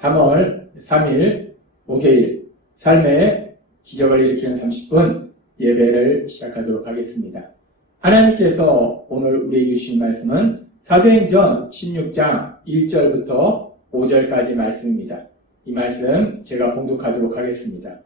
3월 3일 목요일 삶의 기적을 일으키는 30분 예배를 시작하도록 하겠습니다. 하나님께서 오늘 우리에게 주신 말씀은 사도행전 16장 1절부터 5절까지 말씀입니다. 이 말씀 제가 봉독하도록 하겠습니다.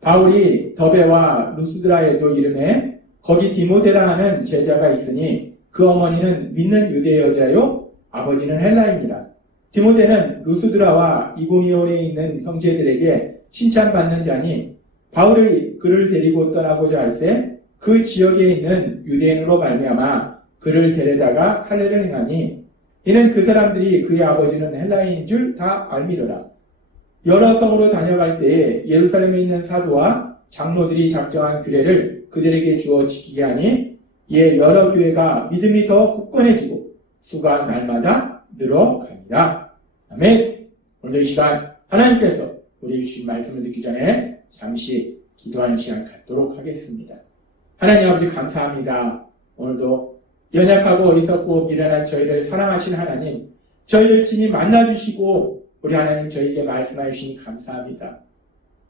바울이 더베와 루스드라에도 이름에 거기 디모데라 하는 제자가 있으니 그 어머니는 믿는 유대 여자요 아버지는 헬라인이라. 디모데는 루스드라와 이고니온에 있는 형제들에게 칭찬받는 자니 바울이 그를 데리고 떠나고자 할 때 그 지역에 있는 유대인으로 말미암아 그를 데려다가 할례를 행하니 이는 그 사람들이 그의 아버지는 헬라인인 줄 다 알미러라. 여러 성으로 다녀갈 때에 예루살렘에 있는 사도와 장로들이 작정한 규례를 그들에게 주어 지키게 하니 이에 여러 교회가 믿음이 더 굳건해지고 수가 날마다 늘어가니라. 아멘. 오늘 이 시간 하나님께서 우리 주신 말씀을 듣기 전에 잠시 기도하는 시간 갖도록 하겠습니다. 하나님 아버지 감사합니다. 오늘도 연약하고 어리석고 미련한 저희를 사랑하신 하나님, 저희를 친히 만나주시고 우리 하나님 저희에게 말씀해 주시니 감사합니다.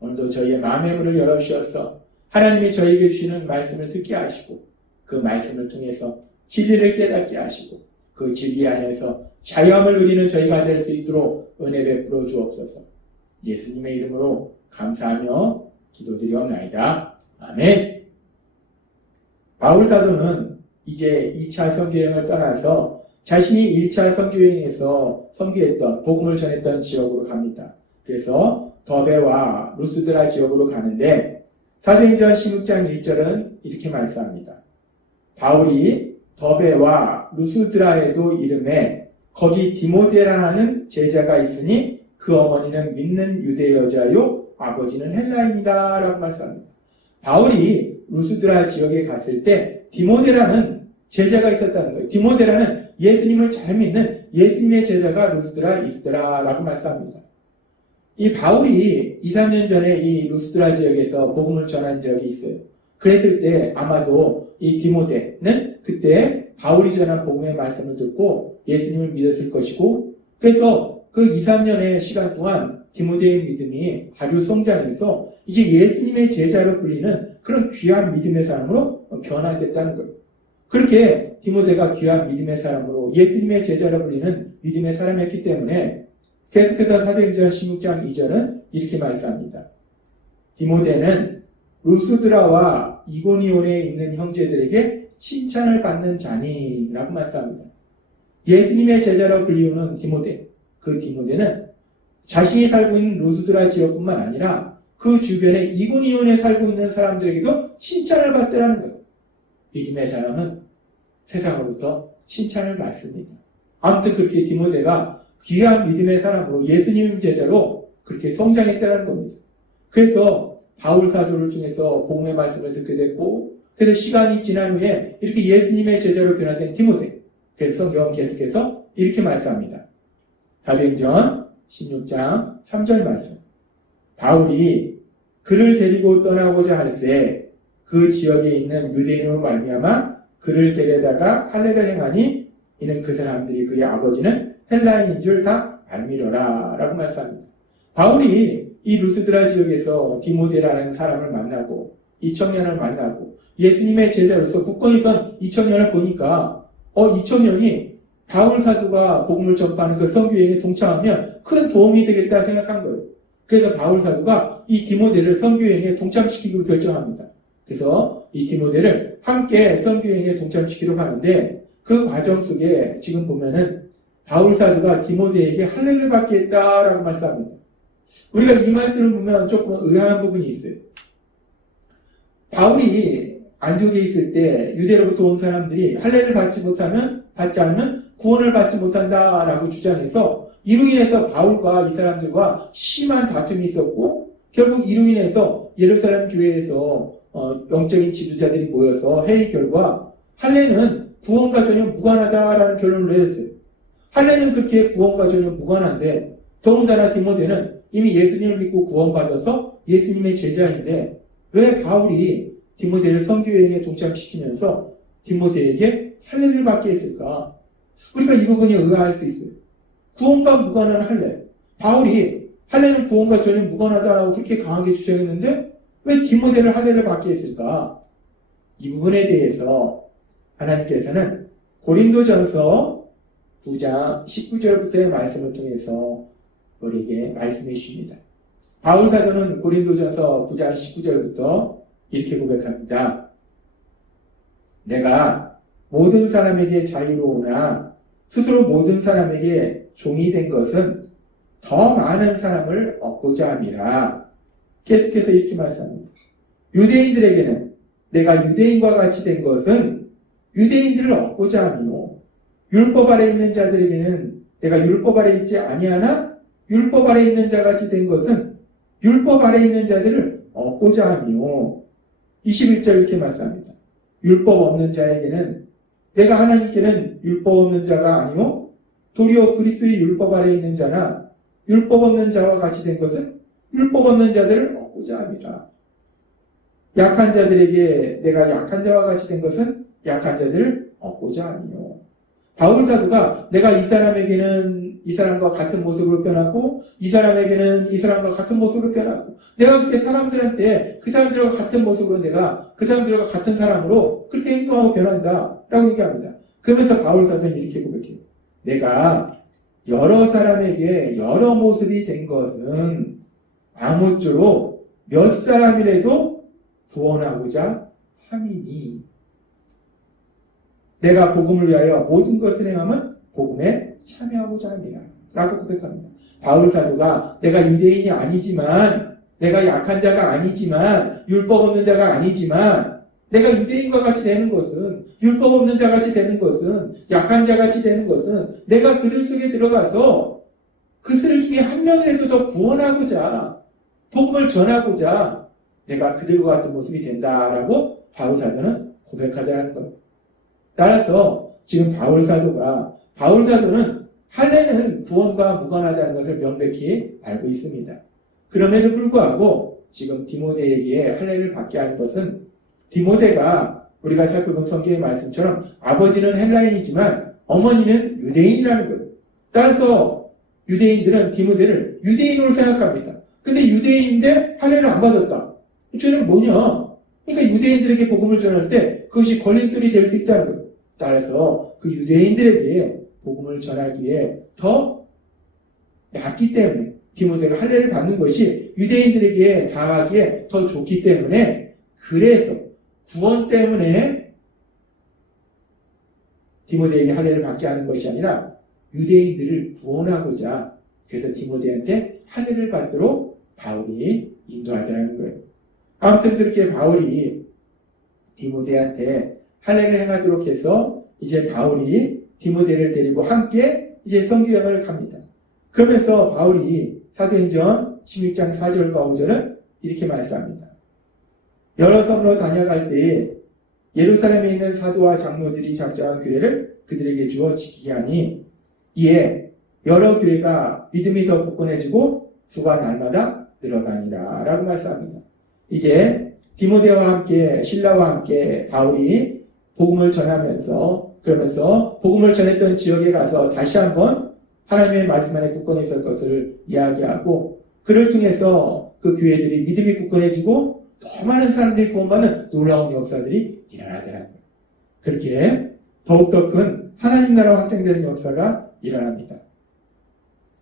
오늘도 저희의 마음의 문을 열어주셔서 하나님이 저희에게 주시는 말씀을 듣게 하시고 그 말씀을 통해서 진리를 깨닫게 하시고 그 진리 안에서 자유함을 누리는 저희가 될 수 있도록 은혜 베풀어 주옵소서. 예수님의 이름으로 감사하며 기도드리옵나이다. 아멘. 바울 사도는 이제 2차 선교여행을 떠나서 자신이 1차 선교여행에서 선교했던 복음을 전했던 지역으로 갑니다. 그래서 더베와 루스드라 지역으로 가는데 사도행전 16장 1절은 이렇게 말씀합니다. 바울이 더베와 루스드라에도 이름에 거기 디모데라 하는 제자가 있으니 그 어머니는 믿는 유대 여자요 아버지는 헬라인이다 라고 말씀합니다. 바울이 루스드라 지역에 갔을 때 디모데라는 제자가 있었다는 거예요. 디모데라는 예수님을 잘 믿는 예수님의 제자가 루스드라에 있더라 라고 말씀합니다. 이 바울이 2, 3년 전에 이 루스드라 지역에서 복음을 전한 적이 있어요. 그랬을 때 아마도 이 디모데는 그때 바울이 전한 복음의 말씀을 듣고 예수님을 믿었을 것이고 그래서 그 2, 3년의 시간 동안 디모데의 믿음이 아주 성장해서 이제 예수님의 제자로 불리는 그런 귀한 믿음의 사람으로 변화됐다는 거예요. 그렇게 디모데가 귀한 믿음의 사람으로 예수님의 제자로 불리는 믿음의 사람이었기 때문에 계속해서 사도행전 16장 2절은 이렇게 말씀합니다. 디모데는 루스드라와 이고니온에 있는 형제들에게 칭찬을 받는 자니 라고 말씀합니다. 예수님의 제자로 불리우는 디모데, 그 디모데는 자신이 살고 있는 루스드라 지역뿐만 아니라 그 주변에 이고니온에 살고 있는 사람들에게도 칭찬을 받더라는 거예요. 믿음의 사람은 세상으로부터 칭찬을 받습니다. 아무튼 그렇게 디모데가 귀한 믿음의 사람으로 예수님 제자로 그렇게 성장했다는 겁니다. 그래서 바울 사도를 통해서 복음의 말씀을 듣게 됐고 그래서 시간이 지난 후에 이렇게 예수님의 제자로 변화된 디모데. 그래서 성경은 계속해서 이렇게 말씀합니다. 사도행전 16장 3절 말씀. 바울이 그를 데리고 떠나고자 할 때 그 지역에 있는 유대인으로 말미암아 그를 데려다가 할례를 행하니 이는 그 사람들이 그의 아버지는 헬라인인 줄 다 알미러라 라고 말씀합니다. 바울이 이 루스드라 지역에서 디모데라는 사람을 만나고 이 청년을 만나고 예수님의 제자로서 굳건히 선 이 청년을 보니까 이 청년이 바울 사도가 복음을 전파하는 그 선교여행에 동참하면 큰 도움이 되겠다 생각한 거예요. 그래서 바울 사도가 이 디모데를 선교여행에 동참시키기로 결정합니다. 그래서 이 디모데를 함께 선교여행에 동참시키려고 하는데 그 과정 속에 지금 보면은 바울 사도가 디모데에게 할례를 받게 했다라고 말씀합니다. 우리가 이 말씀을 보면 조금 의아한 부분이 있어요. 바울이 안디옥에 있을 때 유대로부터 온 사람들이 할례를 받지 않으면 구원을 받지 못한다라고 주장해서 이로 인해서 바울과 이 사람들과 심한 다툼이 있었고 결국 이로 인해서 예루살렘 교회에서 영적인 지도자들이 모여서 회의 결과 할례는 구원과 전혀 무관하다라는 결론을 내렸어요. 할례는 그렇게 구원과 전혀 무관한데 더군다나 디모데는 이미 예수님을 믿고 구원받아서 예수님의 제자인데 왜 바울이 디모데를 선교여행에 동참시키면서 디모데에게 할례를 받게 했을까? 우리가 이 부분이 의아할 수 있어요. 구원과 무관한 할례. 바울이 할례는 구원과 전혀 무관하다라고 그렇게 강하게 주장했는데 왜 디모데를 할례를 받게 했을까? 이 부분에 대해서 하나님께서는 고린도전서 9장 19절부터의 말씀을 통해서 우리에게 말씀해 주십니다. 바울 사도는 고린도전서 9장 19절부터 이렇게 고백합니다. 내가 모든 사람에게 자유로우나 스스로 모든 사람에게 종이 된 것은 더 많은 사람을 얻고자 함이라. 계속해서 이렇게 말씀합니다. 유대인들에게는 내가 유대인과 같이 된 것은 유대인들을 얻고자 함이요. 율법 아래 있는 자들에게는 내가 율법 아래 있지 아니하나 율법 아래 있는 자같이 된 것은 율법 아래 있는 자들을 얻고자 함이요. 21절 이렇게 말씀합니다. 율법 없는 자에게는 내가 하나님께는 율법 없는 자가 아니요 도리어 그리스도의 율법 아래 있는 자나 율법 없는 자와 같이 된 것은 율법 없는 자들을 얻고자 합니다. 약한 자들에게 내가 약한 자와 같이 된 것은 약한 자들을 얻고자 하니요. 바울 사도가 내가 이 사람에게는 이 사람과 같은 모습으로 변하고 이 사람에게는 이 사람과 같은 모습으로 변하고 내가 그렇게 사람들한테 그 사람들과 같은 모습으로 내가 그 사람들과 같은 사람으로 그렇게 행동하고 변한다 라고 얘기합니다. 그러면서 바울 사도는 이렇게 고백해요. 내가 여러 사람에게 여러 모습이 된 것은 아무쪼록 몇 사람이라도 구원하고자 함이니 내가 복음을 위하여 모든 것을 행하면 복음에 참여하고자 합니다. 라고 고백합니다. 바울 사도가 내가 유대인이 아니지만 내가 약한 자가 아니지만 율법 없는 자가 아니지만 내가 유대인과 같이 되는 것은 율법 없는 자같이 되는 것은 약한 자같이 되는 것은 내가 그들 속에 들어가서 그들 중에 한 명이라도 더 구원하고자 복음을 전하고자 내가 그들과 같은 모습이 된다라고 바울 사도는 고백하더라는 겁니다. 따라서 지금 바울 사도는 할례는 구원과 무관하다는 것을 명백히 알고 있습니다. 그럼에도 불구하고 지금 디모데에게 할례를 받게 하는 것은 디모데가 우리가 살펴본 성경의 말씀처럼 아버지는 헬라인이지만 어머니는 유대인이라는 거예요. 따라서 유대인들은 디모데를 유대인으로 생각합니다. 근데 유대인인데 할례를 안 받았다. 죄는 뭐냐? 그러니까 유대인들에게 복음을 전할 때 그것이 걸림돌이 될 수 있다는 거예요. 따라서 그 유대인들에게 복음을 전하기에 더 낫기 때문에 디모데가 할례를 받는 것이 유대인들에게 다하기에 더 좋기 때문에 그래서 구원 때문에 디모데에게 할례를 받게 하는 것이 아니라 유대인들을 구원하고자 그래서 디모데한테 할례를 받도록 바울이 인도하더라는 거예요. 아무튼 그렇게 바울이 디모데한테 할례를 행하도록 해서 이제 바울이 디모데를 데리고 함께 이제 선교여행을 갑니다. 그러면서 바울이 사도행전 16장 4절과 5절은 이렇게 말씀합니다. 여러 섬으로 다녀갈 때에 예루살렘에 있는 사도와 장로들이 작정한 규례를 그들에게 주어 지키게 하니 이에 여러 교회가 믿음이 더 굳건해지고 수가 날마다 늘어가니라 라고 말씀합니다. 이제 디모데와 함께 신라와 함께 바울이 복음을 전하면서 그러면서 복음을 전했던 지역에 가서 다시 한번 하나님의 말씀 안에 굳건해 있을 것을 이야기하고 그를 통해서 그 교회들이 믿음이 굳건해지고 더 많은 사람들이 구원받는 놀라운 역사들이 일어나더라는 거예요. 그렇게 더욱더 큰 하나님 나라가 확장되는 역사가 일어납니다.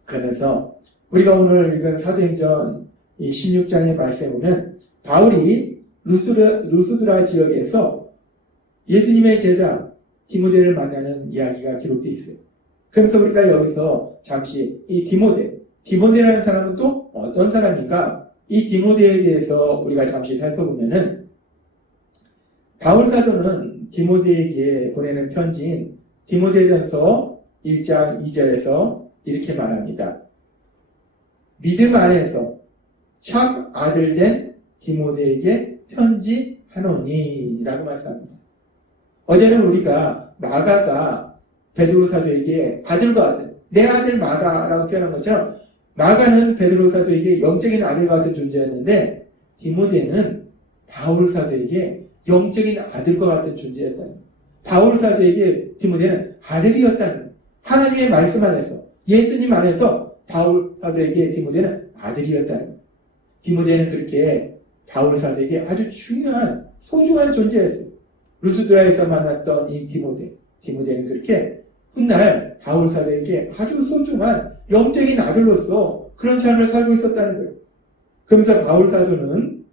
그러면서 우리가 오늘 읽은 사도행전 16장의 말씀에 보면 바울이 루스드라 지역에서 예수님의 제자 디모데를 만나는 이야기가 기록되어 있어요. 그래서 우리가 여기서 잠시 이 디모데라는 사람은 또 어떤 사람인가? 이 디모데에 대해서 우리가 잠시 살펴보면은 바울 사도는 디모데에게 보내는 편지인 디모데전서 1장 2절에서 이렇게 말합니다. 믿음 안에서 참 아들 된 디모데에게 편지하노니 라고 말씀합니다. 어제는 우리가 마가가 베드로 사도에게 아들과 아들, 내 아들 마가라고 표현한 것처럼 마가는 베드로 사도에게 영적인 아들과 같은 존재였는데 디모데는 바울 사도에게 영적인 아들과 같은 존재였다는 바울 사도에게 디모데는 아들이었다는 하나님의 말씀 안에서 예수님 안에서 바울 사도에게 디모데는 아들이었다는 거예요. 디모데는 그렇게 바울 사도에게 아주 중요한 소중한 존재였어요. 루스드라에서 만났던 이 디모데는 그렇게 훗날 바울 사도에게 아주 소중한 영적인 아들로서 그런 삶을 살고 있었다는 거예요. 그러면서 바울 사도는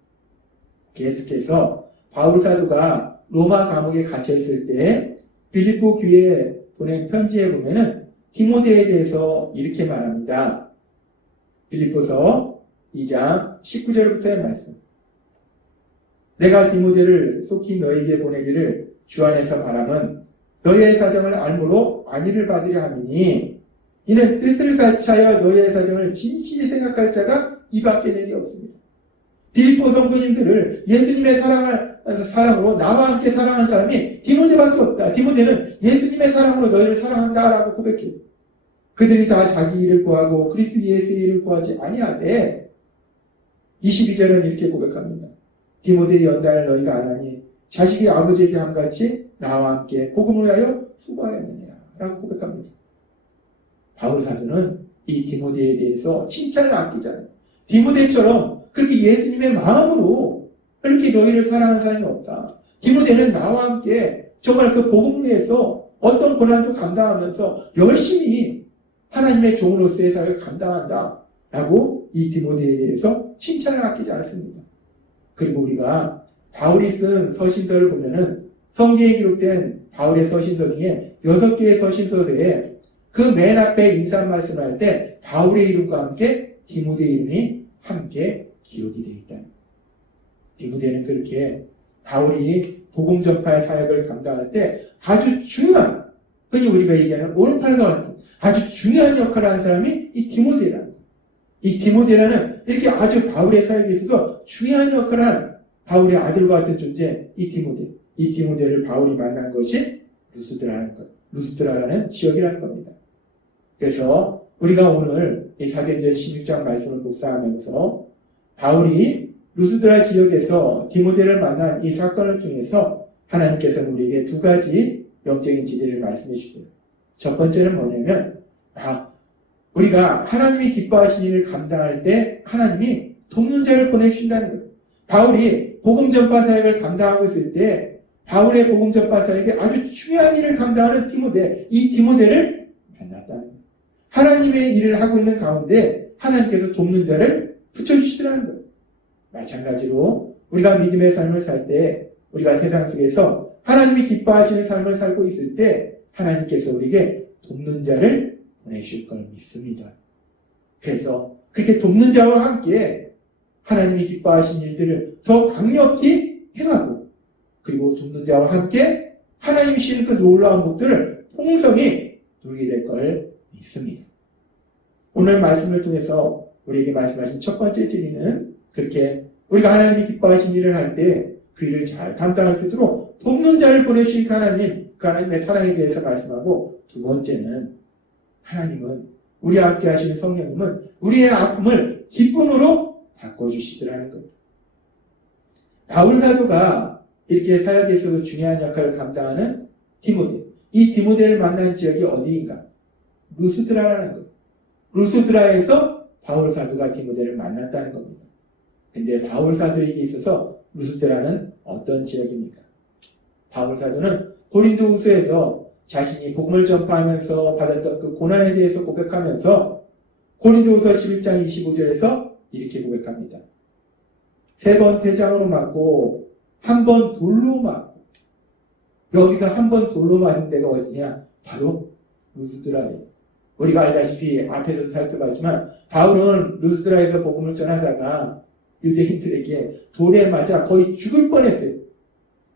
계속해서 바울 사도가 로마 감옥에 갇혀 있을 때 빌립보 교회에 보낸 편지에 보면은 디모데에 대해서 이렇게 말합니다. 빌립보서 2장 19절부터의 말씀. 내가 디모데를 속히 너에게 보내기를 주 안에서 바람은 너희의 사정을 알므로 안위를 받으려 함이니 이는 뜻을 같이하여 너희의 사정을 진실히 생각할 자가 이밖에 내게 없습니다. 빌립보 성도님들을 예수님의 사랑으로 나와 함께 사랑한 사람이 디모데밖에 없다. 디모데는 예수님의 사랑으로 너희를 사랑한다라고 고백해요. 그들이 다 자기 일을 구하고 그리스도 예수의 일을 구하지 아니하되 22절은 이렇게 고백합니다. 디모데의 연단을 너희가 안 하니 자식이 아버지에게 함같이 나와 함께 복음을 위하여 수고하였느니라 라고 고백합니다. 바울 사도는 이 디모데에 대해서 칭찬을 아끼잖아요. 디모데처럼 그렇게 예수님의 마음으로 그렇게 너희를 사랑하는 사람이 없다. 디모데는 나와 함께 정말 그 복음을 위해서 어떤 고난도 감당하면서 열심히 하나님의 종으로서의 사역을 감당한다 라고 이 디모데에 대해서 칭찬을 아끼지 않습니다. 그리고 우리가 바울이 쓴 서신서를 보면은 성경에 기록된 바울의 서신서 중에 6개의 서신서에 그 맨 앞에 인사 말씀을 할 때 바울의 이름과 함께 디모데의 이름이 함께 기록이 되어 있다. 디모데는 그렇게 바울이 복음 전파의 사역을 감당할 때 아주 중요한, 흔히 우리가 얘기하는 오른팔과 같은 아주 중요한 역할을 한 사람이 이 디모데라는 거예요. 이 디모데라는 이렇게 아주 바울의 사역에 있어서 중요한 역할을 한 바울의 아들과 같은 존재, 이 디모데. 이 디모데를 바울이 만난 것이 루스드라라는 지역이라는 겁니다. 그래서 우리가 오늘 이 사도행전 16장 말씀을 묵상하면서 바울이 루스드라 지역에서 디모데를 만난 이 사건을 통해서 하나님께서는 우리에게 두 가지 영적인 진리를 말씀해 주세요. 첫 번째는 뭐냐면 우리가 하나님이 기뻐하신 일을 감당할 때 하나님이 돕는 자를 보내주신다는 거예요. 바울이 복음 전파 사역을 감당하고 있을 때 바울의 복음 전파 사역에 아주 중요한 일을 감당하는 디모데, 이 디모데를 만났다는 거예요. 하나님의 일을 하고 있는 가운데 하나님께서 돕는 자를 붙여주시라는 거예요. 마찬가지로 우리가 믿음의 삶을 살 때 우리가 세상 속에서 하나님이 기뻐하시는 삶을 살고 있을 때 하나님께서 우리에게 돕는 자를 보내실 걸 믿습니다. 그래서 그렇게 돕는 자와 함께 하나님이 기뻐하신 일들을 더 강력히 행하고 그리고 돕는 자와 함께 하나님이 주시는 그 놀라운 복들을 풍성히 누리게 될 걸 믿습니다. 오늘 말씀을 통해서 우리에게 말씀하신 첫 번째 진리는 그렇게 우리가 하나님이 기뻐하신 일을 할 때 그 일을 잘 감당할 수 있도록 돕는 자를 보내주신 그 하나님의 사랑에 대해서 말씀하고 두 번째는 하나님은 우리와 함께 하시는 성령님은 우리의 아픔을 기쁨으로 바꿔주시더라는 겁니다. 바울 사도가 이렇게 사역에 있어서 중요한 역할을 감당하는 디모데, 이 디모데를 만난 지역이 어디인가? 루스드라라는 거예요. 루스드라에서 바울 사도가 디모데를 만났다는 겁니다. 근데 바울 사도에게 있어서 루스드라는 어떤 지역입니까? 바울 사도는 고린도후서에서 자신이 복음을 전파하면서 받았던 그 고난에 대해서 고백하면서 고린도후서 11장 25절에서 이렇게 고백합니다. 3번 태장으로 맞고 1번 돌로 맞고, 여기서 1번 돌로 맞은 데가 어디냐? 바로 루스드라예요. 우리가 알다시피 앞에서 살펴봤지만 바울은 루스드라에서 복음을 전하다가 유대인들에게 돌에 맞아 거의 죽을 뻔했어요.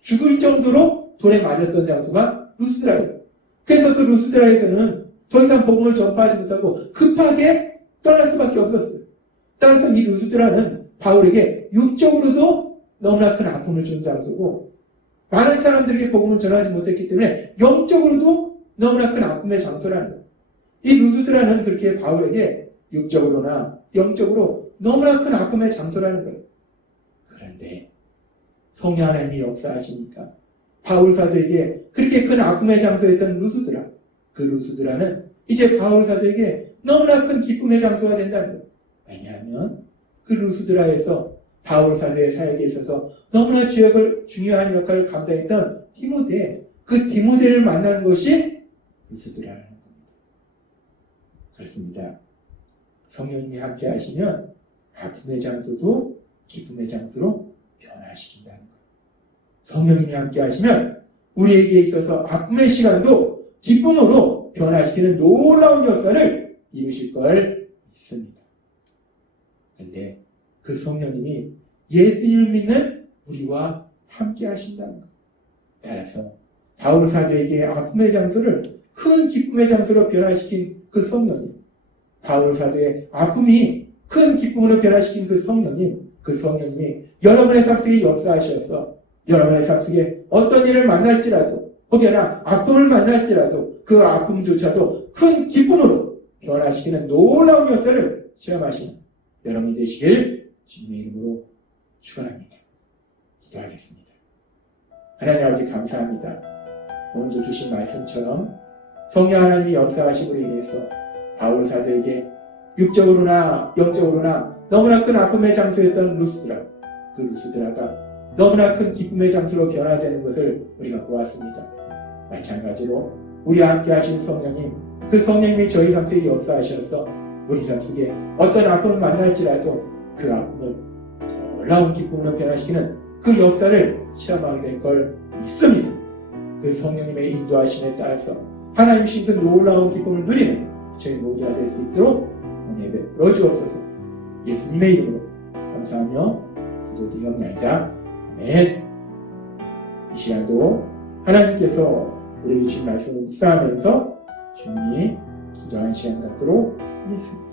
죽을 정도로 돌에 맞았던 장소가 루스드라예요. 그래서 그 루스드라에서는 더 이상 복음을 전파하지 못하고 급하게 떠날 수밖에 없었어요. 따라서 이 루스드라는 바울에게 육적으로도 너무나 큰 아픔을 준 장소고 많은 사람들에게 복음을 전하지 못했기 때문에 영적으로도 너무나 큰 아픔의 장소라는 거예요. 이 루스드라는 그렇게 바울에게 육적으로나 영적으로 너무나 큰 아픔의 장소라는 거예요. 그런데 성령 하나님이 역사하시니까 바울 사도에게 그렇게 큰 아픔의 장소였던 루스드라, 그 루스드라는 이제 바울 사도에게 너무나 큰 기쁨의 장소가 된다는 거예요. 왜냐하면 그 루스드라에서 바울 사도의 사역에 있어서 너무나 중요한 역할을 감당했던 디모데, 그 디모데를 만난 것이 루스드라라는 겁니다. 그렇습니다. 성령님이 함께 하시면 아픔의 장소도 기쁨의 장소로 변화시킨다는 거예요. 성령님이 함께 하시면 우리에게 있어서 아픔의 시간도 기쁨으로 변화시키는 놀라운 역사를 이루실 걸 믿습니다. 그런데 그 성령님이 예수님을 믿는 우리와 함께 하신다는 것. 따라서 바울 사도에게 아픔의 장소를 큰 기쁨의 장소로 변화시킨 그 성령님, 바울 사도의 아픔이 큰 기쁨으로 변화시킨 그 성령님이 여러분의 삶 속에 역사하셔서 여러분의 삶 속에 어떤 일을 만날지라도 혹여나 아픔을 만날지라도 그 아픔조차도 큰 기쁨으로 변화시키는 놀라운 역사를 체험하시는 여러분이 되시길 주님의 이름으로 축원합니다. 기도하겠습니다. 하나님 아버지 감사합니다. 오늘도 주신 말씀처럼 성령 하나님이 역사하심으로 인해서 바울 사도에게 육적으로나 영적으로나 너무나 큰 아픔의 장소였던 루스드라, 그 루스드라가 너무나 큰 기쁨의 장소로 변화되는 것을 우리가 보았습니다. 마찬가지로 우리와 함께 하신 성령님, 그 성령님이 저희 삶 속에 역사하셔서 우리 삶 속에 어떤 아픔을 만날지라도 그 아픔을 놀라운 기쁨으로 변화시키는 그 역사를 체험하게 될 걸 믿습니다. 그 성령님의 인도하심에 따라서 하나님 주신 그 놀라운 기쁨을 누리는 저희 모두가 될 수 있도록 은혜 베풀어 주옵소서. 예수님의 이름으로 감사하며 기도드리옵나이다. 아멘. 이 시간도 하나님께서 우리에게 주신 말씀을 묵상하면서 주님이 기도하는 시간 갖도록 믿습니다.